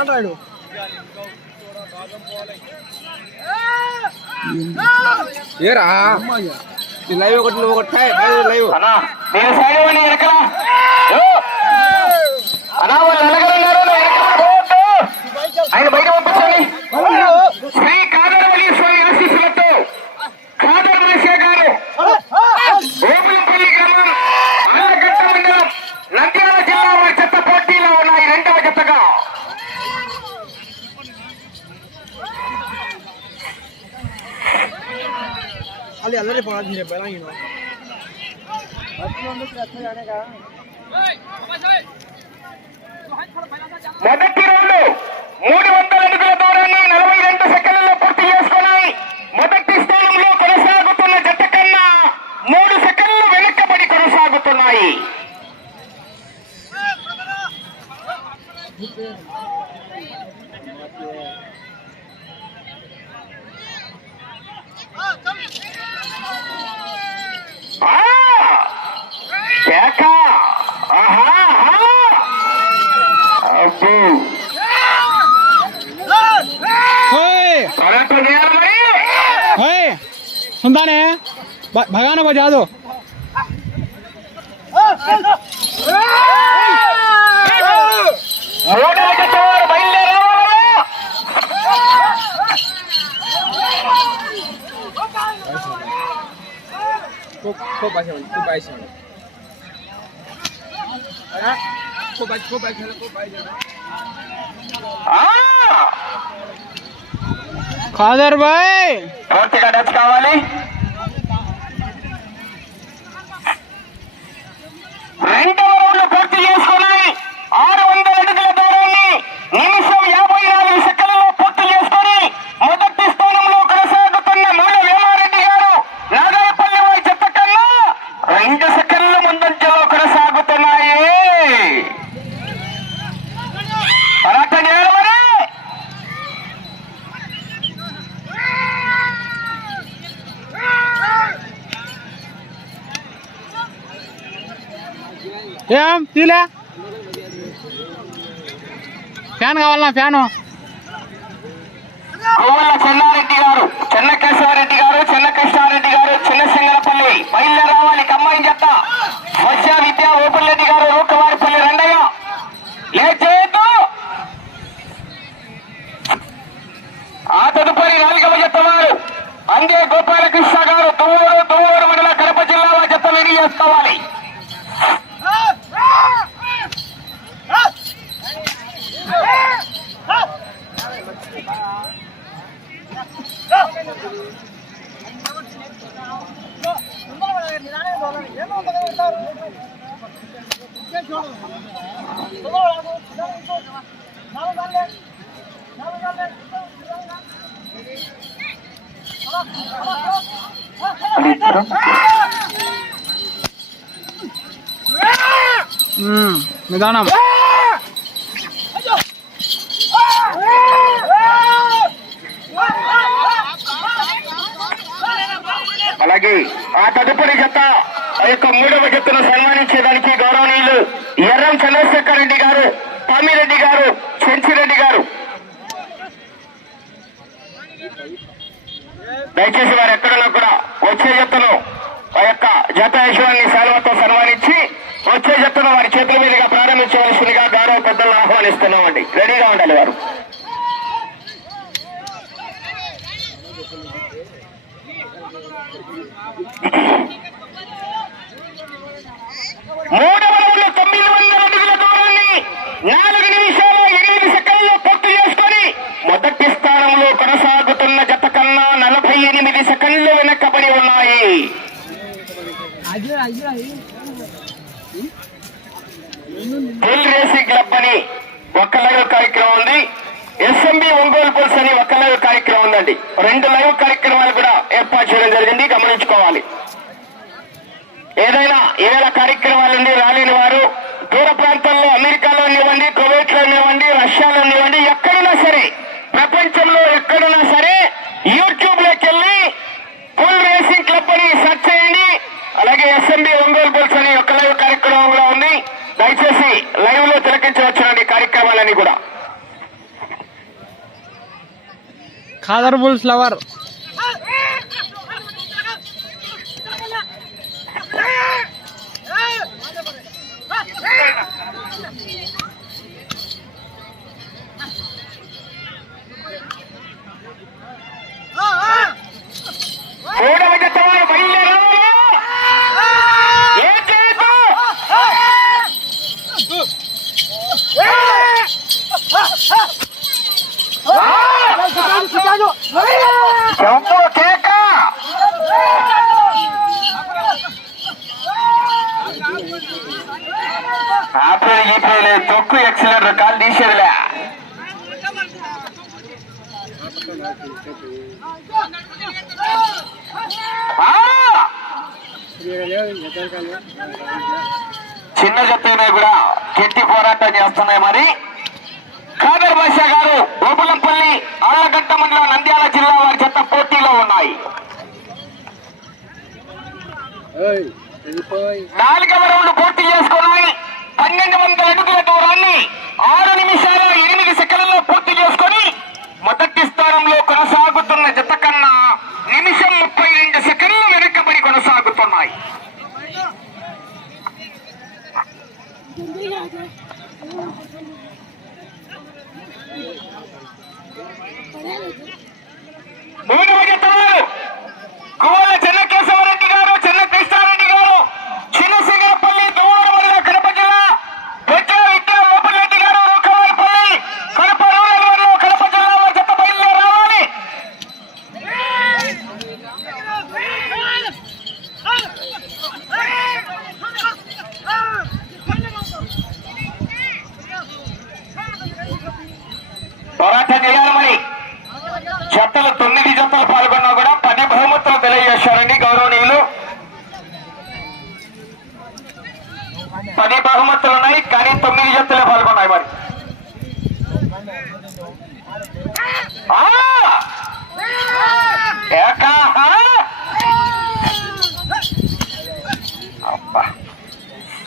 అంటాడు. ఏరా లైవ్ ఒకటి నువ్వు ఒకటి లైవ్ నేను సైడ్ ఇవ్వండి వెనకరా అన్నా వాళ్ళు ఎలాగన్నారు ఆయన బయట పంపించండి. శ్రీ కాదరవల్లి స్వామి ఆశీస్సులతో కాదర్ మహేశ్వర గారు ఓపులపల్లి గ్రామం ఆలగట్ట మండలం నంద్యాల జిల్లా వారి చెత్త పోటీలో ఉన్నాయి. రెండవ జతగా ಅಲ್ಲಿ ಎಲ್ಲರೂ ಪಾಡಿದ್ರೆ ಬೆಳಗಿನ మొదటి రౌండ్ 300 అడుగుల దూరాన్ని 42 సెకండ్లలో పూర్తి చేసుకున్నాయి. మొదటి స్థానంలో కొనసాగుతున్న జట్ట కన్నా 3 సెకండ్లు వెనక్కబడి కొనసాగుతున్నాయి. सुनता नहीं भगाना बजा दो. खादर भाई పూర్తిగా టచ్ కావాలి. రెండవ రౌండ్ పూర్తి చేసుకున్నాయి. 600 అడుగుల దూరాన్ని నిమిషం 54 సెకండ్లలో పూర్తి చేసుకుని మొదటి స్థానంలో కొనసాగుతున్న మూల వేమారెడ్డి గారు నాగరపల్లి వారి చెత్త కన్నా 2 సెకండ్ల ముందంజలో కొనసాగుతున్నాయి. పోరాటం చేయాలి మరి. ఏం తీలే ఫ్యాన్ కావాలన్నా ఫ్యాను. కోవల్ల చెన్నారెడ్డి గారు, చెన్నకేశ్వరరెడ్డి గారు, చెన్నకృష్ణారెడ్డి గారు, చిన్నసింగరపల్లి బయలుదేరి రావాలి. కమ్మాయి జత వశ్య విద్యా ఓపుల్రెడ్డి గారు, రూకవారిపల్లి రెండయ్య లేచేయద్దు. ఆ తదుపరి 4వ జత వారు అందే గోపాలకృష్ణ గారు, దువ్వూరు మండల కడప జిల్లా జత రెడీ చేసుకోవాలి. నిదానం. అలాగే ఆ తదుపరి జత ఆ యొక్క 3వ జతను సన్మానించేదానికి గౌరవనీయులు ఎర్రం చంద్రశేఖర్ రెడ్డి గారు, పామిరెడ్డి గారు, చెంచిరెడ్డి గారు దయచేసి వారు ఎక్కడన్నా కూడా వచ్చే జతను ఆ యొక్క జత యశ్వాన్ని శాలువతో సన్మానించి వచ్చే జతను వారి చేతుల మీదుగా ప్రారంభించవలసిందిగా గౌరవ పెద్దలను ఆహ్వానిస్తున్నామండి. రెడీగా ఉండాలి వారు. మూడవ రౌండ్ 900 అడుగుల దూరాన్ని 4 నిమిషాల 8 సెకండ్లలో పూర్తి చేసుకొని మొదటి స్థానంలో కొనసాగుతున్న జత కన్నా 48 సెకండ్లు వెనక్కబడి ఉన్నాయి. బుల్ రేసింగ్ క్లబ్ అని ఒక్క లైవ్ కార్యక్రమం ఉంది. ఎస్ఎంబి ఒంగోలు పుల్స్ అని ఒక్క లైవ్ కార్యక్రమం ఉందండి. 2 లైవ్ కార్యక్రమాలు కూడా ఏర్పాటు చేయడం జరిగింది, గమనించుకోవాలి. ఏదైనా ఏదైనా కార్యక్రమాలుండి రాలేని వారు దూర ప్రాంతాల్లో అమెరికాలో ఇవ్వండి, కువైట్ లో ఇవ్వండి, రష్యాలో ఇవ్వండి, ఎక్కడున్నా సరే ప్రపంచంలో ఎక్కడున్నా సరే యూట్యూబ్ లోకి వెళ్ళి బుల్ రేసింగ్ క్లబ్ అని సెర్చ్ చేయండి. అలాగే ఎస్ఎంబి ఒంగోలు బుల్స్ అని ఒక లైవ్ కార్యక్రమం కూడా ఉంది. దయచేసి లైవ్ లో తిలకించవచ్చునండి కార్యక్రమాలన్నీ కూడా. Khadar bulls lover. మూడవ జత వారు బయలుదేరాలి. చెంపు కేక ఆపేది గీపేలే తొక్కు ఎక్సలెంట్ కాలు తీసేదిలే. చిన్న జతైనా కూడా గట్టి పోరాటం చేస్తున్నాయి. మరి ఖాదర్ బాషా గారు గోపులంపల్లి ఆళ్లగడ్డ మండలం నంద్యాల జిల్లా వారి జత పోటీలో ఉన్నాయి. 4వ రౌండ్ పూర్తి చేసుకున్నాయి. 1200 అడుగుల దూరాన్ని 6 నిమిషాల 8 సెకండ్లలో పూర్తి చేసుకొని మొదటి స్థానంలో కొనసాగుతున్న జత కన్నా నిమిషం 32 సెకండ్లు వెనకబడి కొనసాగుతున్నాయి. మూడవ జత కువల చెన్నకేశవరెడ్డి గారు, చెన్న కృష్ణారెడ్డి గారు, చిన్నసింగరపల్లి దువ్వూరు కడప జిల్లా, రెడ్డి గారు రూకవారిపల్లి కడప రూరల్ కడప జిల్లా వారి జత బయలుదేరి రావాలి. పోరాటం చేయాలి. మరి జతలు 9 జతలు పాల్గొన్నా కూడా 10 బహుమతులు తెలియజేశారండి గౌరవనీయులు. 10 బహుమతులు ఉన్నాయి, కానీ 9 జతలే పాల్గొన్నాయి. మరి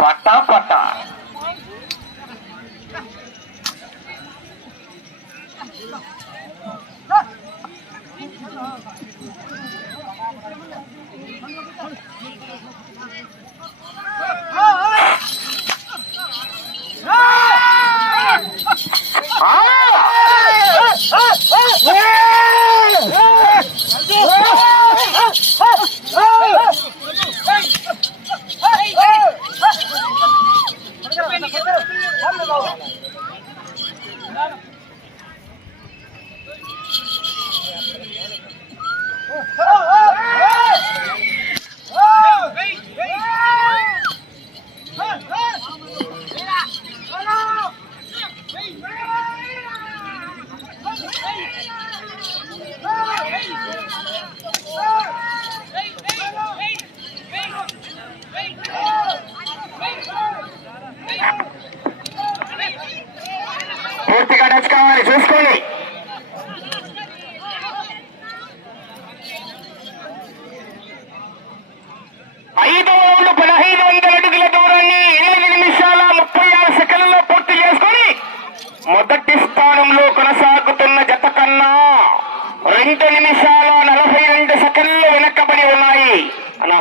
పట్ట పట్ట పూర్తిగా టచ్ కావాలి, చూసుకోండి. ఐదవ రౌండ్ 1500 అడుగుల దూరాన్ని 8 నిమిషాల 36 సెకండ్లలో పూర్తి చేసుకొని మొదటి స్థానంలో కొనసాగుతున్న జత కన్నా 2 నిమిషాల 42 సెకండ్లు వెనక్కబడి ఉన్నాయి. అన్నా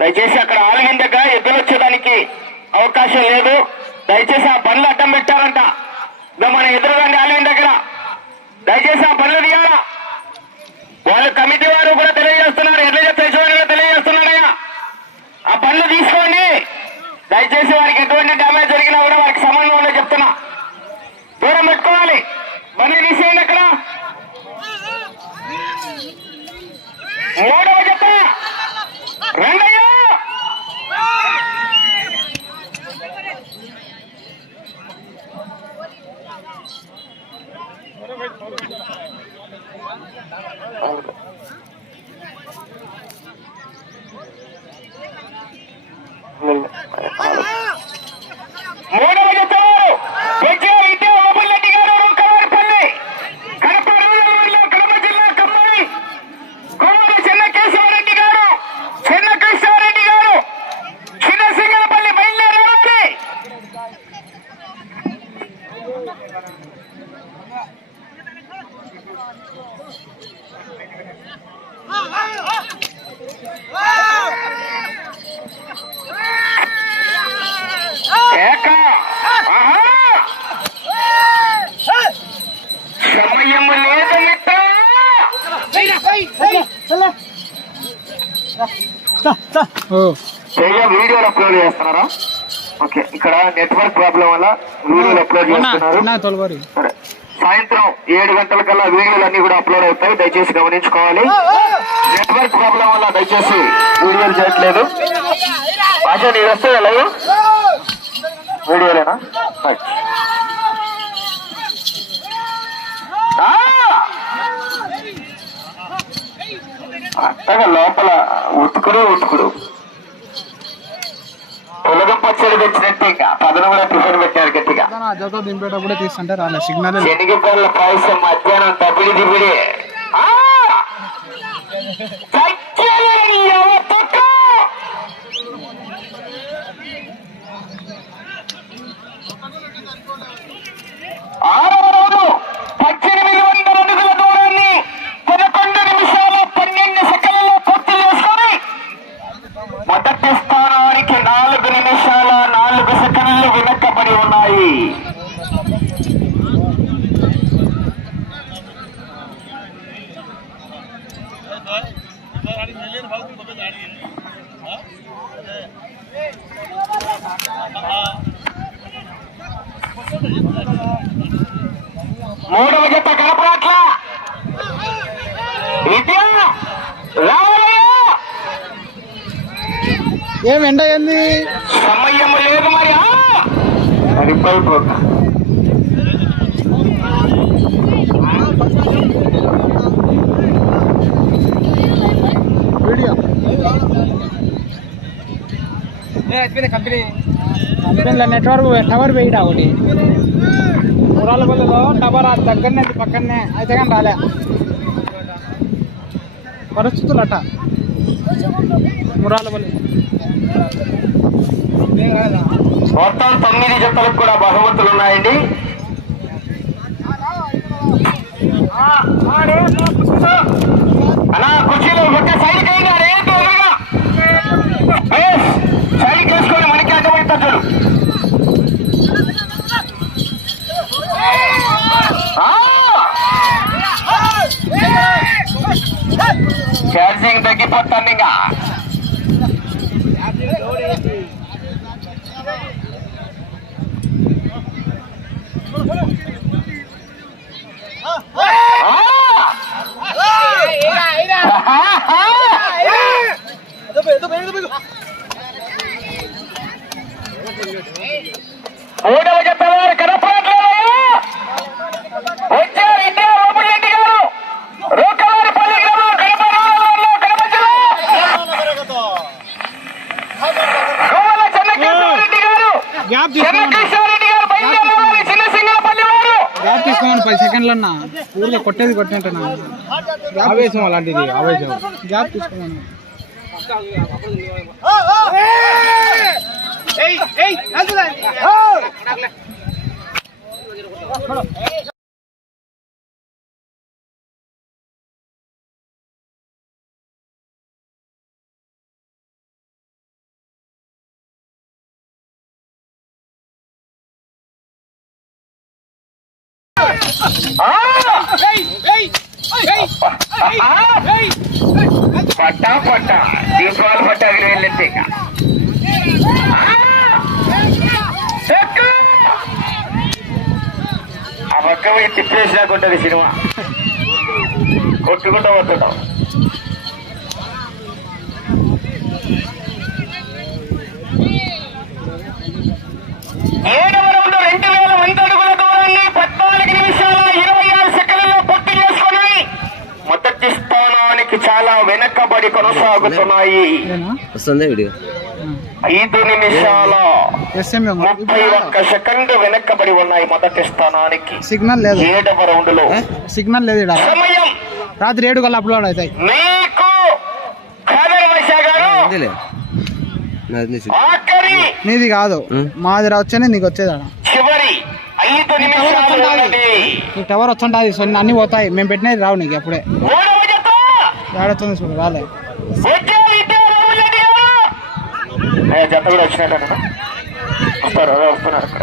దయచేసి అక్కడ ఆలయం దగ్గర ఎద్దులు వచ్చేదానికి అవకాశం లేదు. దయచేసి ఆ బండ్లు అడ్డం పెట్టారంట. మన ఎదురుగాండి ఆలయం దగ్గర, దయచేసి ఆ బండ్లు తీయాలా. వాళ్ళు కమిటీ వారు కూడా తెలియజేస్తున్నారు, ఎడ్ల జత యజమానులు తెలియజేస్తున్నారయ్యా, ఆ బండ్లు తీసుకోండి. దయచేసి వారికి ఎటువంటి డ్యామేజ్ జరిగినా కూడా వారికి సంబంధం ఉందో చెప్తున్నా. దూరం పెట్టుకోవాలి, బండ్లు తీసేయండి. అక్కడ మూడవ జత రెండయ్యా. మూడవ జత రెడ్డి గారు రూకవారిపల్లి కడప రూరల్ కడప జిల్లా కమ్మాయి కోవూరు చెన్న కేశవరెడ్డి గారు, చెన్న కృష్ణారెడ్డి గారు, చిన్న సింగరపల్లి బయలుదేరాలి. పైగా వీడియోలు అప్లోడ్ చేస్తున్నారా? ఓకే, ఇక్కడ నెట్వర్క్ ప్రాబ్లం వల్ల వీడియోలు అప్లోడ్ చేస్తున్నారు. సరే, సాయంత్రం 7 గంటలకల్లా వీడియోలు అన్ని కూడా అప్లోడ్ అవుతాయి, దయచేసి గమనించుకోవాలి. నెట్వర్క్ ప్రాబ్లం వల్ల దయచేసి వీడియోలు చేయట్లేదు. భాష నీకు వస్తే లైవ్ వీడియోలేనా? అట్టగా లోపల ఉతుకుడు పొలగం పచ్చడి తెచ్చినట్టు ఇంకా పదను కూడా టిఫిన్ పెట్టారు గట్టిగా. దింపేటప్పుడే తీస్తుంటే రాలే సిగ్నల్. శనగపల్ల పాయసం మధ్యాహ్నం తప్పిడి దిపిడి. మొదటి స్థానానికి 4 నిమిషాల 4 సెకండ్లు వెనక్కబడి ఉన్నాయి. మూడవ జత కనపడట్ల ఏం ఎండ ఏంది సమయం లేదు మరి. కంపెనీలో టవర్ వేయడా ఒకటి మురాలపల్లిలో టవర్ దగ్గరనే పక్కనే అయితే కానీ రాలే పరిస్థితులు అట. మురాలపల్లి మొత్తం 9 జతలకు కూడా బహుమతులు ఉన్నాయండి. అలా కుర్చీలో ఒక సైడ్ అయినా సైడ్ వేసుకొని మనకి అర్థమవుతుంది చూడు. ఛార్జింగ్ తగ్గిపోతుంది ఇంకా. మూడవ జత వారు కనపడట్లేదు. వచ్చారు ఇద్దరు ఓపెన్ గారు రోకవారిపల్లి గ్రామం కడప జిల్లా. గోవల చెన్నకేశ్వరరెడ్డి గారు చెన్నకేశ్వరరెడ్డి గారు బయలుదేరారు. చిన్న సింగపల్లి వారు గ్యాప్ తీసుకోమని 10 సెకండ్లు అన్నా ఊరిలో కొట్టేంటున్నా. ఆవేశం అలాంటిది, ఆవేశం. గ్యాప్ తీసుకోమని పట్టా దీపాలు పట్టాకి వెళ్ళింది. ఆ పక్క పోయి తిప్పేసినాకుంటది సినిమా. కొట్టుకుంటూ వస్తుంటాం. ఏడవ రౌండ్ 2100 అడుగుల దూరాన్ని 14 నిమిషాల 26 సెకండ్లలో పూర్తి చేసుకుని మొదటి స్థానానికి చాలా వెనకబడి కొనసాగుతున్నాయి. 5 నిమిషాల 31 సెకండ్ వెనకబడి ఉన్నాయి మొదటి స్థానానికి. సిగ్నల్ లేదు. 7వ రౌండ్ లో సిగ్నల్ లేదు. సమయం రాత్రి 7 గంటల అప్లోడ్ అవుతాయి. మీకు ఖాదర్ భాష గారు ఆఖరి నీది కాదు, మాది వచ్చేది నీకు వచ్చేది. చివరి 5 నిమిషాలు నీకు టవర్ వచ్చుంటుంది. సో అన్ని పోతాయి. మేము పెట్టినది రావు నీకు ఎప్పుడే. ఏడొస్తుంది చూడు రాలే. జత కూడా వచ్చినట్టు వస్తున్నారు అక్కడ.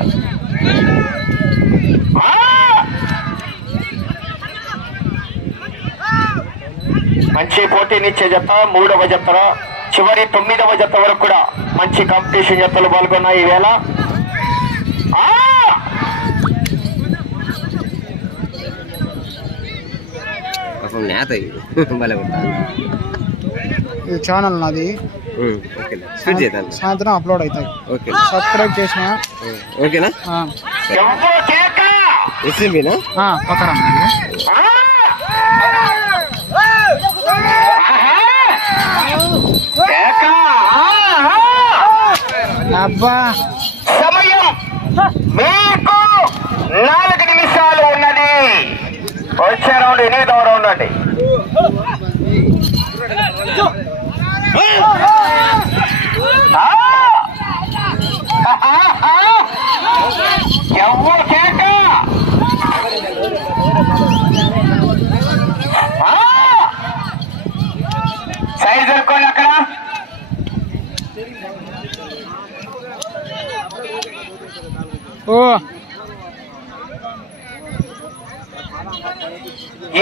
మంచి పోటీనిచ్చే జత 3వ జత చివరి 9వ జత వరకు కూడా మంచి కాంపిటీషన్ జతలు పాల్గొన్నాయి ఈవేళ. ఈ ఛానల్ నాది, సాయంత్రం అప్లోడ్ అవుతాయి. సబ్స్క్రైబ్ చేసిన ఓకేనా? పక్కన అబ్బా సమయం మీకు 4 నిమిషాలు ఉన్నది. వచ్చే రౌండ్ 8వ రౌండ్ అండి. ఎవరు కేక సైడ్ దొరుకోండి అక్కడ. ఓ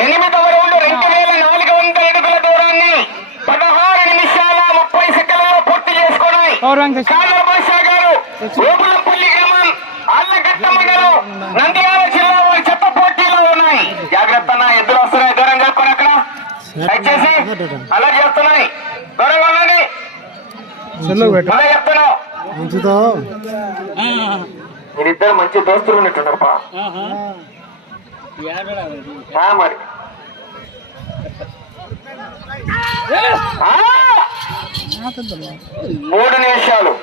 8వ రౌండ్ 2400 అడుగుల దూరాన్ని 16 నిమిషాల 30 సెకండ్లలో పూర్తి చేసుకున్నాయి. కాదర్ బాషా గారు ఓబులంపల్లి గ్రామం ఆళ్లగడ్డ మండలం నంద్యాల జిల్లా వారి చెత్త పోటీలో ఉన్నాయి. జాగ్రత్త అన్న, ఎద్దులు వస్తున్నాయి, దూరం కలుపుకొని అక్కడ దయచేసి అలా చేస్తున్నాయి, దూరంగా ఉండండి. అలా చెప్తున్నావు, మీరిద్దరు మంచి దోస్తులు ఉన్నట్టున్నారు పా. మరి 3 నిమిషాలు.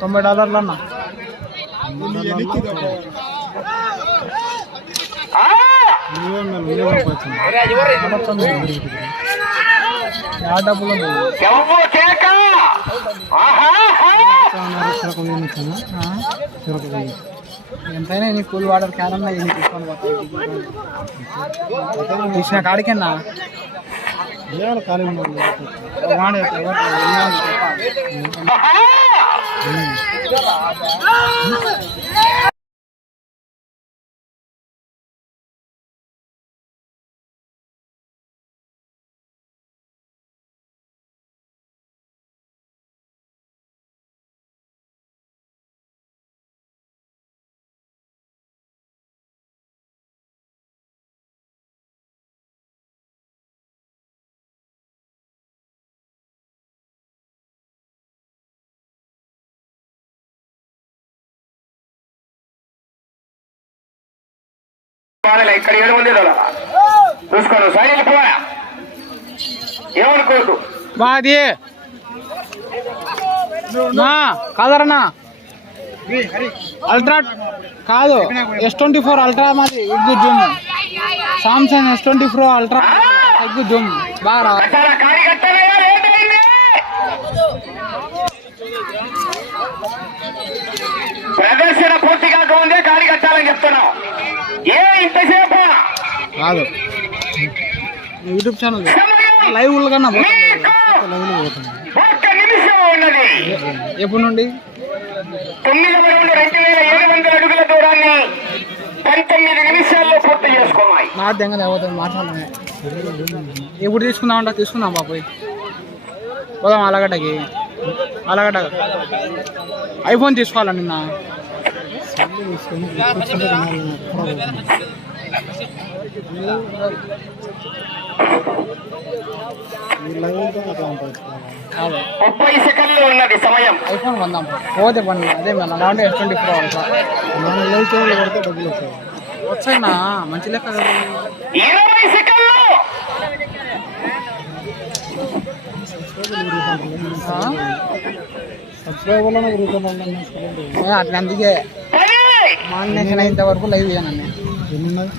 $90 అన్న. డబ్బులు ఎంతైనా నీ కూల్ వాటర్ క్యాన్ అన్నా ఇది తీసుకొని తీసిన కాడికన్నా ఖాళీ ఇక్కడ 7 మంది చూసుకోను సైడ్ వెళ్ళిపోయా, ఏమనుకోవద్దు. బాది కాదరన్నా, అల్ట్రా కాదు S24 అల్ట్రా మాది egg Zoom, Samsung S24 ultra egg Zoom బాగా ప్రదర్శన పూర్తిగా ఉంది, కాడి కట్టాలని చెప్తున్నావు. ఏ ఇంతసేపు కాదు యూట్యూబ్ ఛానల్ లైవ్ కన్నా 1 నిమిషం ఉన్నది. ఎప్పటి నుండి 9వ రౌండ్ 2700 అడుగుల దూరాన్ని 19 నిమిషాల్లో పూర్తి చేసుకోవాలి. నా దగ్గర అవుతుంది మాట్లాడమే. ఎప్పుడు తీసుకుందామంట, తీసుకుందాం బాబాయ్, పోదాం ఆలగడ్డకి. ఆలగడ్డ ఐఫోన్ తీసుకోవాలా నిన్న. ముప్పై సెకండ్లు ఉన్నది సమయం. ఐఫోన్ కొందాం పోతే పని అదే మన దాంట్లో S24 డబ్బులు వచ్చాయినా మంచి లెక్క. 20 సెకండ్లు. అట్లా అందుకే మాన్నేషన్ ఇంతవరకు లైవ్ చేయనండి. 4000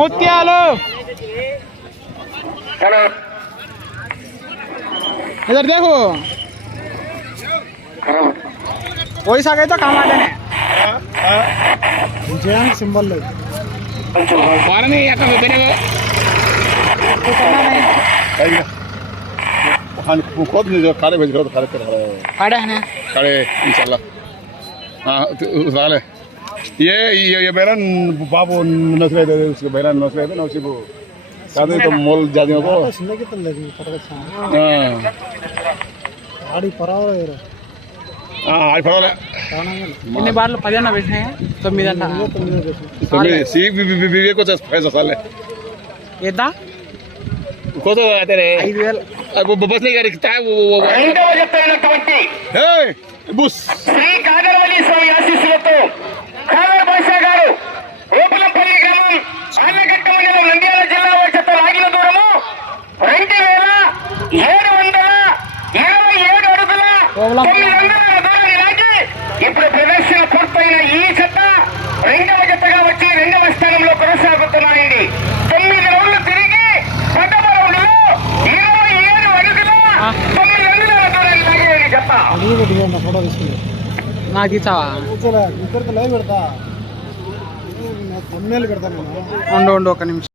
ముత్యాలు इधर देखो वैसा गए तो कमाते हैं सिंबल खुद खाने भेज करो तो खाने कर काड़े है ना खाने इंशाल्लाह हाँ साले ये मेरा बाबू नसरे थे उसके मेरा नसरे थे ना उसी को कहते तो मोल जातियों को ఆడి పరావరా हाँ आज पड़ा ఎన్ని బార్లు 10 అన్న వేసినాయి 9 అంట सी विवेक को पैसा साले ఏదా को तो आते रहे 5000 वो बस नहीं कर रहा वो రెండవ జత అయినటువంటి हे बुस శ్రీ కాదరవల్లి స్వామి ఆశీస్సులతో కాదర్ భాషా గారు ఓపులంపల్లి గ్రామం ఆళ్లగడ్డ మండలం నంద్యాల జిల్లా వారి జత లాగిన దూరము 2727 అడుగుల 900 దూరాన్ని లాగి ఇప్పుడు ప్రదర్శన పూర్తయిన ఈ జత రెండవ జతగా వచ్చి రెండవ స్థానంలో కొనసాగుతున్నాయండి 9 రౌండ్లు తిరిగి 10వ రౌండ్లో 27 అడుగుల 900 దూరాన్ని లాగేది జత ఫోటో తీసుకుంది నాకు ఇచ్చావా ఇద్దరికి లైవ్ పెడతా తమ్ముళ్ళు పెడతాను నేను ఉండు ఒక నిమిషం